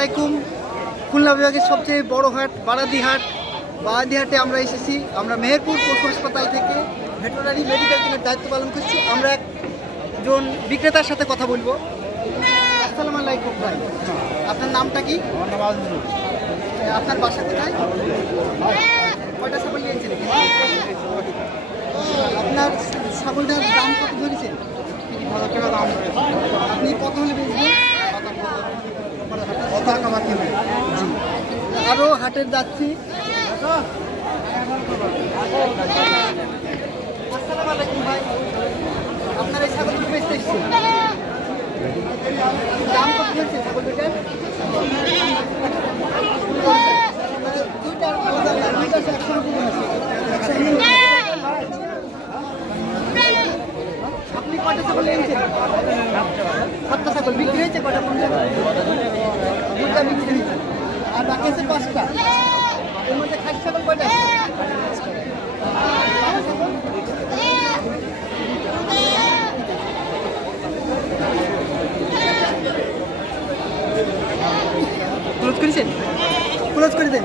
আলাইকুম। খুলনা বিভাগের সবচেয়ে বড় হাট বারাদিহাটে আমরা এসেছি। আমরা মেহেরপুর পশু হাসপাতাল থেকে ভেটেরিনারি মেডিকেল টিমের দায়িত্ব পালন করছি। আমরা একজন বিক্রেতার সাথে কথা বলবো। আসসালামু আলাইকুম ভাই, আপনার নামটা কি? আপনার বাসা কোথায়? কয়টা ছাগল নিয়েছেন? আপনার ছাগলটার দাম কত ধরেছেন? আপনি কত হলে বেচবেন? জি, আরও হাটের যাচ্ছি। আসসালামু আলাইকুম ভাই, আপনার এই ছাগলগুলো বেচতে এসেছেন, দাম কত ধরেছে ছাগল দুটার? আপনি কয়টা ছাগল নিয়েছেন? 7টা ছাগল বিক্রি হয়েছে। কয়টা? 2টা বিক্রি হয়েছে, আর বাকি আছে 5টা। এর মধ্যে খাসি ছাগল কয়টা? ক্লোজ করেছেন? ক্লোজ করে দেন।